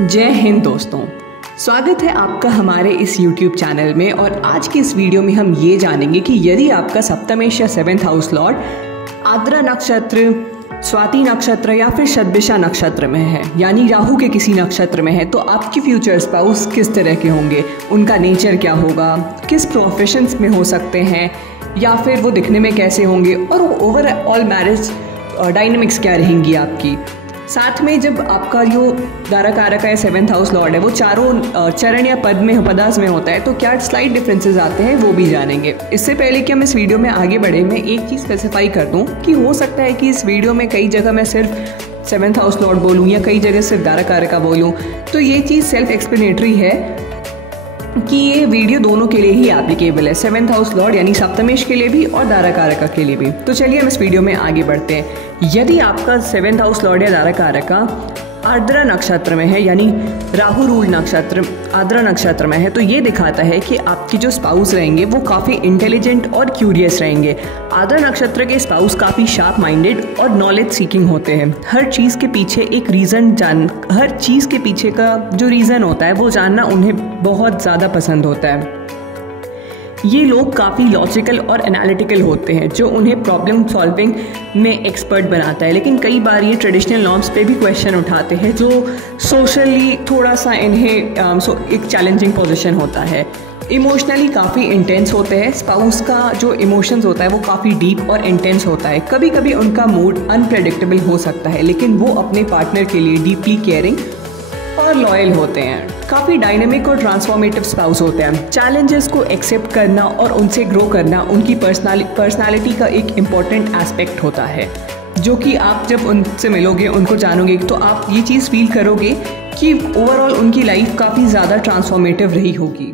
जय हिंद दोस्तों, स्वागत है आपका हमारे इस YouTube चैनल में। और आज की इस वीडियो में हम ये जानेंगे कि यदि आपका सप्तमेश या 7th हाउस लॉर्ड आद्रा नक्षत्र, स्वाति नक्षत्र या फिर शतभिषा नक्षत्र में है, यानी राहु के किसी नक्षत्र में है, तो आपकी फ्यूचर स्पाउस किस तरह के होंगे, उनका नेचर क्या होगा, किस प्रोफेशंस में हो सकते हैं, या फिर वो दिखने में कैसे होंगे, और ओवरऑल मैरिज डायनेमिक्स क्या रहेंगी आपकी। साथ में जब आपका जो दारा कारक है 7th हाउस लॉर्ड है वो चारों चरण या पदास में होता है, तो क्या स्लाइट डिफरेंसेस आते हैं वो भी जानेंगे। इससे पहले कि हम इस वीडियो में आगे बढ़े, मैं एक चीज़ स्पेसिफाई कर दूं कि हो सकता है कि इस वीडियो में कई जगह मैं सिर्फ 7th हाउस लॉर्ड बोलूँ या कई जगह सिर्फ दारा कारक बोलूँ, तो ये चीज़ सेल्फ एक्सप्लेनेटरी है कि ये वीडियो दोनों के लिए ही एप्लीकेबल है, 7th हाउस लॉर्ड यानी सप्तमेश के लिए भी और दारा कारका के लिए भी। तो चलिए हम इस वीडियो में आगे बढ़ते हैं। यदि आपका 7th हाउस लॉर्ड या दारा कारका आर्द्रा नक्षत्र में है, यानी राहु रूल नक्षत्र आर्द्रा नक्षत्र में है, तो ये दिखाता है कि आपके जो स्पाउस रहेंगे वो काफ़ी इंटेलिजेंट और क्यूरियस रहेंगे। आर्द्रा नक्षत्र के स्पाउस काफ़ी शार्प माइंडेड और नॉलेज सीकिंग होते हैं। हर चीज़ के पीछे हर चीज़ के पीछे का जो रीज़न होता है वो जानना उन्हें बहुत ज़्यादा पसंद होता है। ये लोग काफ़ी लॉजिकल और एनालिटिकल होते हैं, जो उन्हें प्रॉब्लम सॉल्विंग में एक्सपर्ट बनाता है। लेकिन कई बार ये ट्रेडिशनल नॉर्म्स पे भी क्वेश्चन उठाते हैं, जो सोशली थोड़ा सा इन्हें एक चैलेंजिंग पोजीशन होता है। इमोशनली काफ़ी इंटेंस होते हैं। स्पाउस का जो इमोशंस होता है वो काफ़ी डीप और इंटेंस होता है। कभी कभी उनका मूड अनप्रेडिक्टेबल हो सकता है, लेकिन वो अपने पार्टनर के लिए डीपली केयरिंग और लॉयल होते हैं। काफ़ी डायनेमिक और ट्रांसफॉर्मेटिव स्पाउस होते हैं। चैलेंजेस को एक्सेप्ट करना और उनसे ग्रो करना उनकी पर्सनालिटी का एक इम्पॉर्टेंट एस्पेक्ट होता है, जो कि आप जब उनसे मिलोगे, उनको जानोगे, तो आप ये चीज़ फील करोगे कि ओवरऑल उनकी लाइफ काफ़ी ज़्यादा ट्रांसफॉर्मेटिव रही होगी।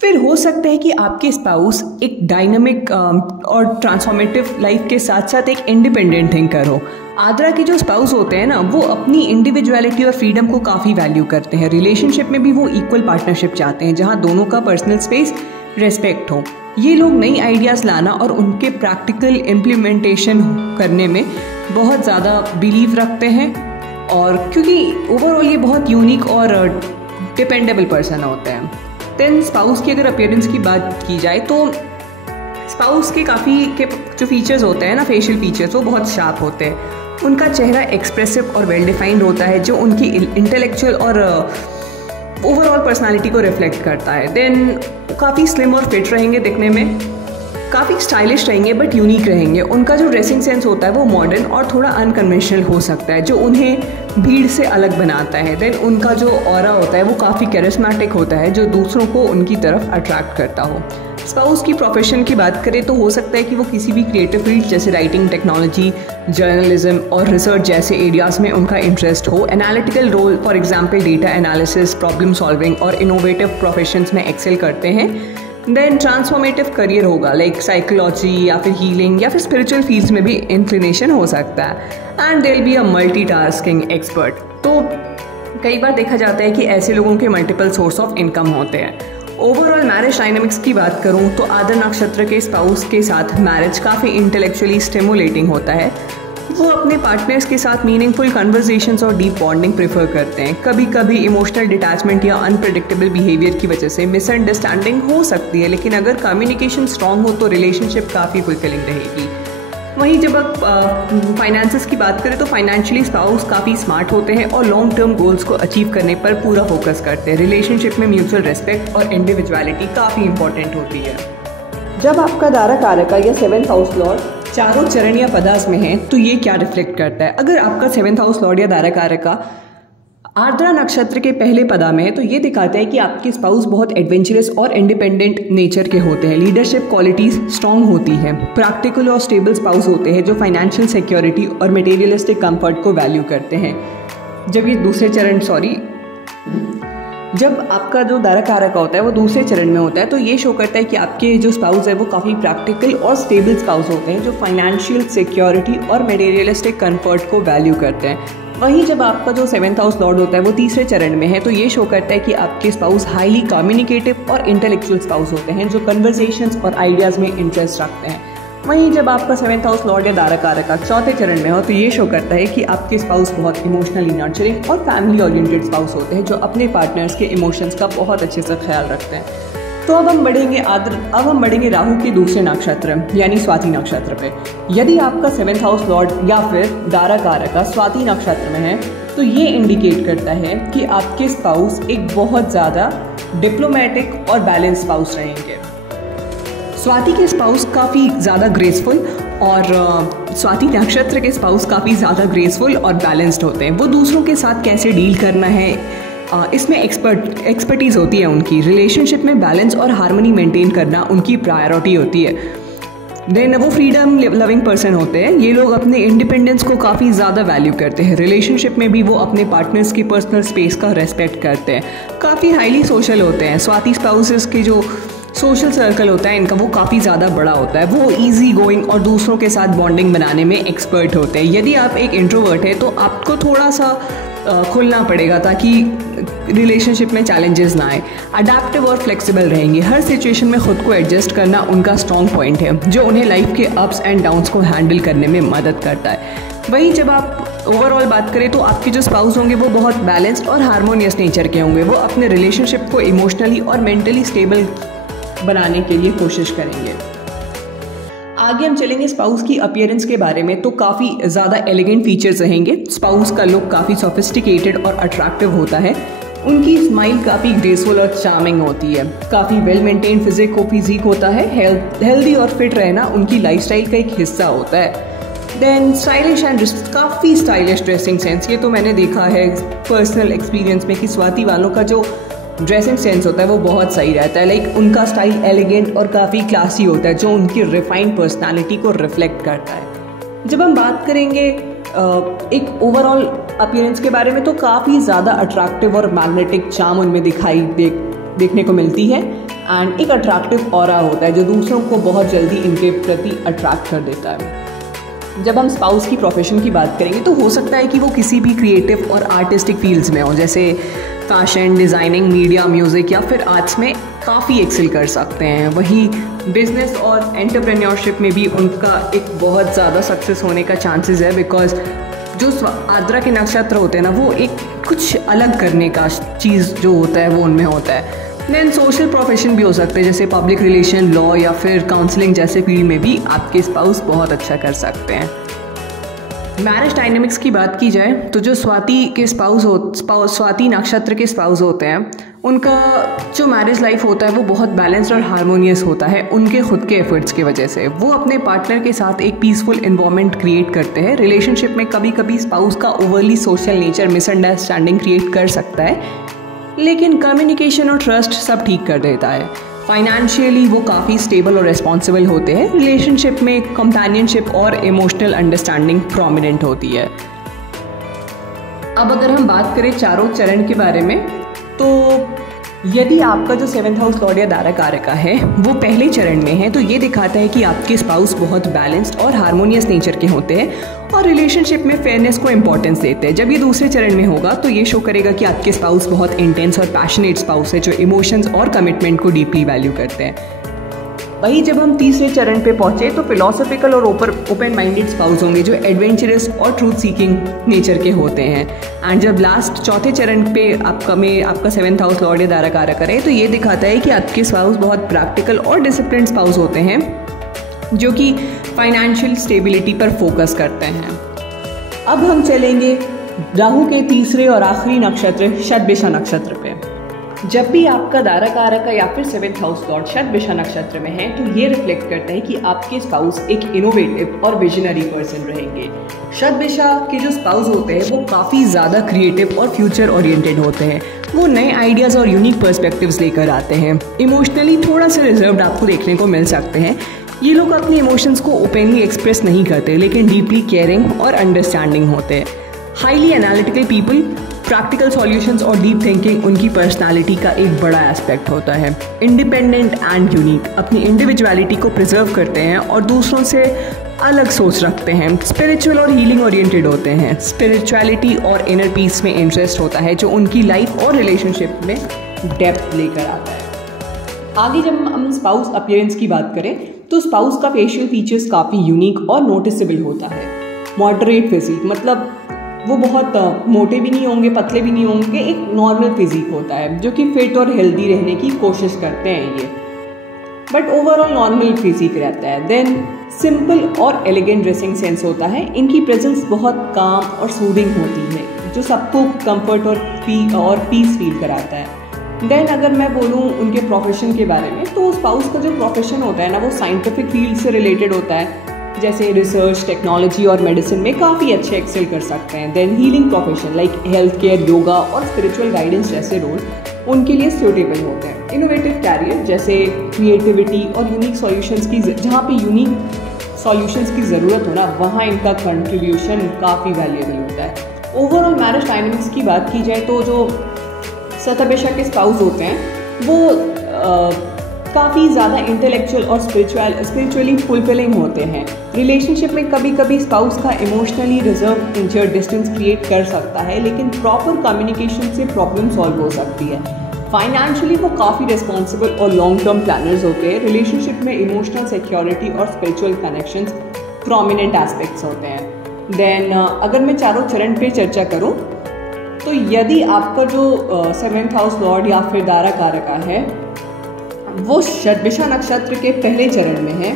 फिर हो सकता है कि आपके स्पाउस एक डायनामिक और ट्रांसफॉर्मेटिव लाइफ के साथ साथ एक इंडिपेंडेंट थिंकर हो। आद्रा के जो स्पाउस होते हैं ना, वो अपनी इंडिविजुअलिटी और फ्रीडम को काफ़ी वैल्यू करते हैं। रिलेशनशिप में भी वो इक्वल पार्टनरशिप चाहते हैं, जहाँ दोनों का पर्सनल स्पेस रेस्पेक्ट हो। ये लोग नई आइडियाज़ लाना और उनके प्रैक्टिकल इम्प्लीमेंटेशन करने में बहुत ज़्यादा बिलीव रखते हैं, और क्योंकि ओवरऑल ये बहुत यूनिक और डिपेंडेबल पर्सन होते हैं। देन स्पाउस की अगर अपीयरेंस की बात की जाए, तो स्पाउस के जो फीचर्स होते हैं ना, फेशियल फीचर्स, वो बहुत शार्प होते हैं। उनका चेहरा एक्सप्रेसिव और वेल डिफाइंड होता है, जो उनकी इंटेलेक्चुअल और ओवरऑल पर्सनालिटी को रिफ्लेक्ट करता है। देन काफ़ी स्लिम और फिट रहेंगे दिखने में, काफ़ी स्टाइलिश रहेंगे बट यूनिक रहेंगे। उनका जो ड्रेसिंग सेंस होता है वो मॉडर्न और थोड़ा अनकन्वेंशनल हो सकता है, जो उन्हें भीड़ से अलग बनाता है। देन उनका जो ऑरा होता है वो काफ़ी कैरिस्मेटिक होता है, जो दूसरों को उनकी तरफ अट्रैक्ट करता हो। स्पाउस की प्रोफेशन की बात करें तो हो सकता है कि वो किसी भी क्रिएटिव फील्ड जैसे राइटिंग, टेक्नोलॉजी, जर्नलिज्म और रिसर्च जैसे एरियाज़ में उनका इंटरेस्ट हो। Analytical role, for example data analysis, problem solving और इनोवेटिव प्रोफेशंस में एक्सेल करते हैं। देन ट्रांसफॉर्मेटिव करियर होगा, लाइक साइकोलॉजी या फिर हीलिंग या फिर स्पिरिचुअल फील्ड्स में भी इंक्लिनेशन हो सकता है। And they will be a multitasking expert. तो कई बार देखा जाता है कि ऐसे लोगों के मल्टीपल सोर्स ऑफ इनकम होते हैं। ओवरऑल मैरिज डायनेमिक्स की बात करूं तो आद्रा नक्षत्र के स्पाउस के साथ मैरिज काफ़ी इंटेलेक्चुअली स्टिमुलेटिंग होता है। वो अपने पार्टनर्स के साथ मीनिंगफुल कन्वर्सेशंस और डीप बॉन्डिंग प्रेफर करते हैं। कभी कभी इमोशनल डिटैचमेंट या अनप्रेडिक्टेबल बिहेवियर की वजह से मिसअंडरस्टैंडिंग हो सकती है, लेकिन अगर कम्युनिकेशन स्ट्रांग हो तो रिलेशनशिप काफ़ी फुलफिलिंग रहेगी। वहीं जब आप फाइनेंसेस की बात करें तो फाइनेंशियली स्पाउस काफ़ी स्मार्ट होते हैं और लॉन्ग टर्म गोल्स को अचीव करने पर पूरा फोकस करते हैं। रिलेशनशिप में म्यूचुअल रेस्पेक्ट और इंडिविजुअलिटी काफ़ी इंपॉर्टेंट होती है। जब आपका दारा कारका या 7th हाउस लॉर्ड चारों चरण या पदास में है, तो ये क्या रिफ्लेक्ट करता है। अगर आपका 7th हाउस लॉर्ड या दारा कारका आर्द्रा नक्षत्र के पहले पदा में है, तो ये दिखाता है कि आपके स्पाउस बहुत एडवेंचरस और इंडिपेंडेंट नेचर के होते हैं। लीडरशिप क्वालिटीज स्ट्रांग होती हैं। प्रैक्टिकल और स्टेबल स्पाउस होते हैं, जो फाइनेंशियल सिक्योरिटी और मटेरियलिस्टिक कंफर्ट को वैल्यू करते हैं। जब आपका जो दारा कारका होता है वो दूसरे चरण में होता है, तो ये शो करता है कि आपके जो स्पाउस है वो काफ़ी प्रैक्टिकल और स्टेबल स्पाउस होते हैं, जो फाइनेंशियल सिक्योरिटी और मटेरियलिस्टिक कंफर्ट को वैल्यू करते हैं। वहीं जब आपका जो 7th हाउस लॉर्ड होता है वो तीसरे चरण में है, तो ये शो करता है कि आपके स्पाउस हाईली कम्युनिकेटिव और इंटेलेक्चुअल स्पाउस होते हैं, जो कन्वर्सेशंस और आइडियाज़ में इंटरेस्ट रखते हैं। वहीं जब आपका 7th हाउस लॉर्ड या दारा कारक चौथे चरण में हो तो ये शो करता है कि आपके स्पाउस बहुत इमोशनली नर्चरिंग और फैमिली ओरिएंटेड स्पाउस होते हैं जो अपने पार्टनर्स के इमोशंस का बहुत अच्छे से ख्याल रखते हैं। तो अब हम बढ़ेंगे राहु के दूसरे नक्षत्र यानी स्वाति नक्षत्र पे। यदि आपका 7th हाउस लॉर्ड या फिर दारा कारक स्वाति नक्षत्र में है तो ये इंडिकेट करता है कि आपके स्पाउस एक बहुत ज़्यादा डिप्लोमेटिक और बैलेंस स्पाउस रहेंगे। स्वाति के स्पाउस काफ़ी ज़्यादा ग्रेसफुल और स्वाति नक्षत्र के स्पाउस काफ़ी ज़्यादा ग्रेसफुल और बैलेंस्ड होते हैं। वो दूसरों के साथ कैसे डील करना है इसमें एक्सपर्टीज़ होती है उनकी। रिलेशनशिप में बैलेंस और हार्मनी मेंटेन करना उनकी प्रायोरिटी होती है। देन वो फ्रीडम लविंग पर्सन होते हैं। ये लोग अपने इंडिपेंडेंस को काफ़ी ज़्यादा वैल्यू करते हैं। रिलेशनशिप में भी वो अपने पार्टनर्स की पर्सनल स्पेस का रेस्पेक्ट करते हैं। काफ़ी हाईली सोशल होते हैं। स्वाति स्पाउसेस के जो सोशल सर्कल होता है इनका वो काफ़ी ज़्यादा बड़ा होता है। वो इजी गोइंग और दूसरों के साथ बॉन्डिंग बनाने में एक्सपर्ट होते हैं। यदि आप एक इंट्रोवर्ट है तो आपको थोड़ा सा खुलना पड़ेगा ताकि रिलेशनशिप में चैलेंजेस ना आए। अडेप्टिव और फ्लेक्सिबल रहेंगे। हर सिचुएशन में खुद को एडजस्ट करना उनका स्ट्रॉन्ग पॉइंट है जो उन्हें लाइफ के अप्स एंड डाउन्स को हैंडल करने में मदद करता है। वहीं जब आप ओवरऑल बात करें तो आपके जो स्पाउस होंगे वो बहुत बैलेंस्ड और हार्मोनियस नेचर के होंगे। वो अपने रिलेशनशिप को इमोशनली और मेंटली स्टेबल बनाने के लिए कोशिश करेंगे। आगे हम चलेंगे स्पाउस की अपीयरेंस के बारे में। तो काफ़ी ज़्यादा एलिगेंट फीचर्स रहेंगे। स्पाउस का लुक काफ़ी सोफिस्टिकेटेड और अट्रैक्टिव होता है। उनकी स्माइल काफ़ी ग्रेसफुल और चार्मिंग होती है। काफ़ी वेल मेंटेन फिजिक होता है। हेल्दी और फिट रहना उनकी लाइफस्टाइल का एक हिस्सा होता है। देन स्टाइलिश एंड काफ़ी स्टाइलिश ड्रेसिंग सेंस। ये तो मैंने देखा है पर्सनल एक्सपीरियंस में कि स्वाति वालों का जो ड्रेसिंग सेंस होता है वो बहुत सही रहता है। लाइक उनका स्टाइल एलिगेंट और काफ़ी क्लासी होता है जो उनकी रिफाइंड पर्सनालिटी को रिफ्लेक्ट करता है। जब हम बात करेंगे एक ओवरऑल अपीयरेंस के बारे में तो काफ़ी ज़्यादा अट्रैक्टिव और मैग्नेटिक चार्म उनमें देखने को मिलती है। एंड एक अट्रैक्टिव ऑरा होता है जो दूसरों को बहुत जल्दी इनके प्रति अट्रैक्ट कर देता है। जब हम स्पाउस की प्रोफेशन की बात करेंगे तो हो सकता है कि वो किसी भी क्रिएटिव और आर्टिस्टिक फील्ड्स में हो, जैसे फैशन, डिज़ाइनिंग, मीडिया, म्यूज़िक या फिर आर्ट्स में काफ़ी एक्सेल कर सकते हैं। वहीं बिजनेस और एंटरप्रेन्योरशिप में भी उनका एक बहुत ज़्यादा सक्सेस होने का चांसेस है बिकॉज जो आद्रा के नक्षत्र होते हैं ना वो एक कुछ अलग करने का चीज़ जो होता है वो उनमें होता है। देन सोशल प्रोफेशन भी हो सकते हैं जैसे पब्लिक रिलेशन, लॉ या फिर काउंसलिंग जैसे फील्ड में भी आपके स्पाउस बहुत अच्छा कर सकते हैं। मैरिज डायनेमिक्स की बात की जाए तो जो स्वाति नक्षत्र के स्पाउस होते हैं उनका जो मैरिज लाइफ होता है वो बहुत बैलेंस्ड और हार्मोनियस होता है उनके खुद के एफर्ट्स की वजह से। वो अपने पार्टनर के साथ एक पीसफुल एनवायरनमेंट क्रिएट करते हैं। रिलेशनशिप में कभी कभी स्पाउस का overly social nature misunderstanding create कर सकता है, लेकिन कम्युनिकेशन और ट्रस्ट सब ठीक कर देता है। फाइनेंशियली वो काफ़ी स्टेबल और रिस्पॉन्सिबल होते हैं। रिलेशनशिप में कंपेनियनशिप और इमोशनल अंडरस्टैंडिंग प्रोमिनेंट होती है। अब अगर हम बात करें चारों चरण के बारे में तो यदि आपका जो 7th हाउस लॉर्ड या दारा कारक है वो पहले चरण में है तो ये दिखाता है कि आपके स्पाउस बहुत बैलेंस्ड और हार्मोनियस नेचर के होते हैं और रिलेशनशिप में फेयरनेस को इंपॉर्टेंस देते हैं। जब ये दूसरे चरण में होगा तो ये शो करेगा कि आपके स्पाउस बहुत इंटेंस और पैशनेट स्पाउस है जो इमोशंस और कमिटमेंट को डीपली वैल्यू करते हैं। वहीं जब हम तीसरे चरण पे पहुंचे तो फिलोसॉफिकल और ओपन माइंडेड स्पाउस होंगे जो एडवेंचरस और ट्रूथ सीकिंग नेचर के होते हैं। एंड जब लास्ट चौथे चरण पे आपका 7th हाउस लॉर्ड या दारा कारक है तो ये दिखाता है कि आपके स्पाउस बहुत प्रैक्टिकल और डिसिप्लिन स्पाउस होते हैं जो कि फाइनेंशियल स्टेबिलिटी पर फोकस करते हैं। अब हम चलेंगे राहु के तीसरे और आखिरी नक्षत्र शतभिषा नक्षत्र पे। जब भी आपका दारा कारक या फिर 7th हाउस लॉर्ड शतभिषा नक्षत्र में है तो ये रिफ्लेक्ट करता है कि आपके स्पाउस एक इनोवेटिव और विजनरी पर्सन रहेंगे। शतभिषा के जो स्पाउस होते हैं वो काफ़ी ज़्यादा क्रिएटिव और फ्यूचर ओरिएंटेड होते हैं। वो नए आइडियाज़ और यूनिक पर्सपेक्टिव्स लेकर आते हैं। इमोशनली थोड़ा सा रिजर्व्ड आपको देखने को मिल सकते हैं। ये लोग अपने इमोशंस को ओपनली एक्सप्रेस नहीं करते लेकिन डीपली केयरिंग और अंडरस्टैंडिंग होते हैं। Highly analytical people, practical solutions और डीप थिंकिंग उनकी पर्सनालिटी का एक बड़ा एस्पेक्ट होता है। इंडिपेंडेंट एंड यूनिक, अपनी इंडिविजुअलिटी को प्रिजर्व करते हैं और दूसरों से अलग सोच रखते हैं। स्पिरिचुअल और हीलिंग ओरिएंटेड होते हैं। स्पिरिचुअलिटी और इनर पीस में इंटरेस्ट होता है जो उनकी लाइफ और रिलेशनशिप में डेप्थ लेकर आता है। आगे जब हम स्पाउस अपीयरेंस की बात करें तो स्पाउस का फेशियल फीचर्स काफ़ी यूनिक और नोटिसेबल होता है। मॉडरेट फिजिक, मतलब वो बहुत मोटे भी नहीं होंगे, पतले भी नहीं होंगे, एक नॉर्मल फिजिक होता है जो कि फिट और हेल्दी रहने की कोशिश करते हैं ये, बट ओवरऑल नॉर्मल फिजिक रहता है। देन सिंपल और एलिगेंट ड्रेसिंग सेंस होता है। इनकी प्रेजेंस बहुत काम और सूदिंग होती है जो सबको कंफर्ट और पीस फील कराता है। देन अगर मैं बोलूँ उनके प्रोफेशन के बारे में, तो स्पाउस का जो प्रोफेशन होता है ना, वो साइंटिफिक फील्ड से रिलेटेड होता है, जैसे रिसर्च, टेक्नोलॉजी और मेडिसिन में काफ़ी अच्छे एक्सेल कर सकते हैं। Then healing profession like health care, yoga और स्पिरिचुअल गाइडेंस जैसे रोल उनके लिए सूटेबल होते हैं। इनोवेटिव कैरियर जैसे क्रिएटिविटी और यूनिक सॉल्यूशंस की, जहाँ पे यूनिक सॉल्यूशंस की ज़रूरत हो ना, वहाँ इनका कंट्रीब्यूशन काफ़ी वैल्यूएबल होता है। ओवरऑल मैरिज डायनामिक्स की बात की जाए तो जो शतभिषा के स्पाउस होते हैं वो काफ़ी ज़्यादा इंटेलेक्चुअल और स्पिरिचुअली फुलफिलिंग होते हैं। रिलेशनशिप में कभी कभी स्पाउस का इमोशनली रिजर्व इंचर डिस्टेंस क्रिएट कर सकता है, लेकिन प्रॉपर कम्युनिकेशन से प्रॉब्लम सॉल्व हो सकती है। फाइनेंशियली वो काफ़ी रिस्पॉन्सिबल और लॉन्ग टर्म प्लानर्स होते हैं। रिलेशनशिप में इमोशनल सिक्योरिटी और स्पिरिचुअल कनेक्शंस प्रोमिनेंट एस्पेक्ट्स होते हैं। देन अगर मैं चारों चरण पे चर्चा करूँ तो यदि आपका जो 7th हाउस लॉर्ड या फिर दारा कारका है वो शतभिषा नक्षत्र के पहले चरण में है,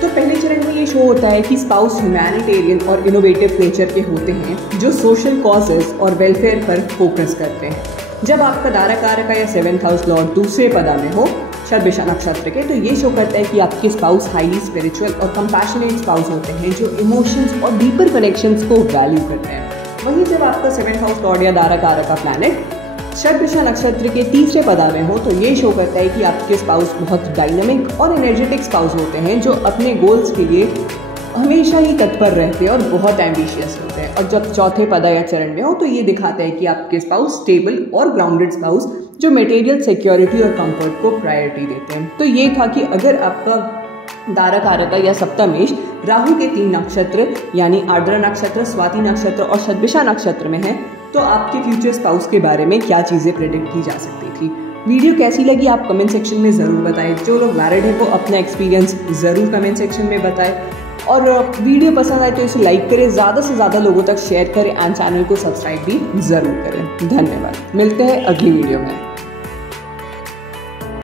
तो पहले चरण में ये शो होता है कि स्पाउस ह्यूमैनिटेरियन और इनोवेटिव नेचर के होते हैं जो सोशल कॉजेज और वेलफेयर पर फोकस करते हैं। जब आपका दारा कारका या 7th हाउस लॉर्ड दूसरे पदा में हो शतभिषा नक्षत्र के, तो ये शो करता है कि आपके स्पाउस हाईली स्पिरिचुअल और कंपैशनेट स्पाउस होते हैं जो इमोशंस और डीपर कनेक्शंस को वैल्यू करते हैं। वहीं जब आपका 7th हाउस लॉर्ड या दारा कारका प्लैनेट शतभिषा नक्षत्र के तीसरे पदा में हो, तो ये शो करता है कि आपके स्पाउस बहुत डायनामिक और एनर्जेटिक स्पाउस होते हैं जो अपने गोल्स के लिए हमेशा ही तत्पर रहते हैं और बहुत एम्बिशियस होते हैं। और जब चौथे पदा या चरण में हो तो ये दिखाता है कि आपके स्पाउस स्टेबल और ग्राउंडेड स्पाउस जो मटेरियल सिक्योरिटी और कंफर्ट को प्रायोरिटी देते हैं। तो ये था कि अगर आपका दारा कारका या सप्तमेश राहु के 3 नक्षत्र यानी आर्द्रा नक्षत्र, स्वाति नक्षत्र और शतभिषा नक्षत्र में है, तो आपके फ्यूचर स्पाउस के बारे में क्या चीज़ें प्रेडिक्ट की जा सकती थी। वीडियो कैसी लगी आप कमेंट सेक्शन में ज़रूर बताएं। जो लोग मैरिड हैं वो अपना एक्सपीरियंस ज़रूर कमेंट सेक्शन में बताएं, और वीडियो पसंद आए तो इसे लाइक करें, ज़्यादा से ज़्यादा लोगों तक शेयर करें एंड चैनल को सब्सक्राइब भी ज़रूर करें। धन्यवाद, मिलते हैं अगली वीडियो में।